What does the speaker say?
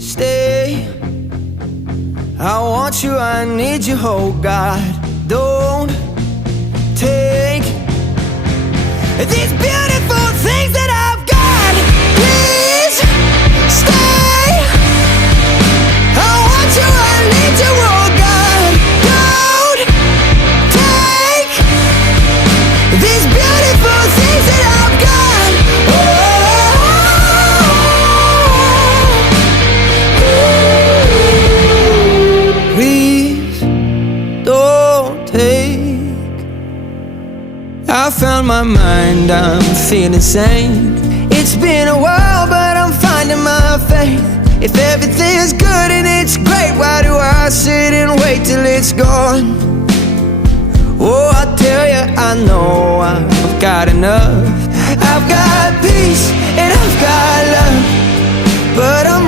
stay. I want you, I need you, oh God. Don't take these beautiful things that I've got. Please stay. I want you, I need you, oh God. Don't take these beautiful things that I've got. Please don't take. I found my mind, I'm feeling sane. It's been a while, but I'm finding my faith. If everything's good and it's great, why do I sit and wait till it's gone? Oh, I tell you, I know I've got enough. I've got peace and I've got love, but I'm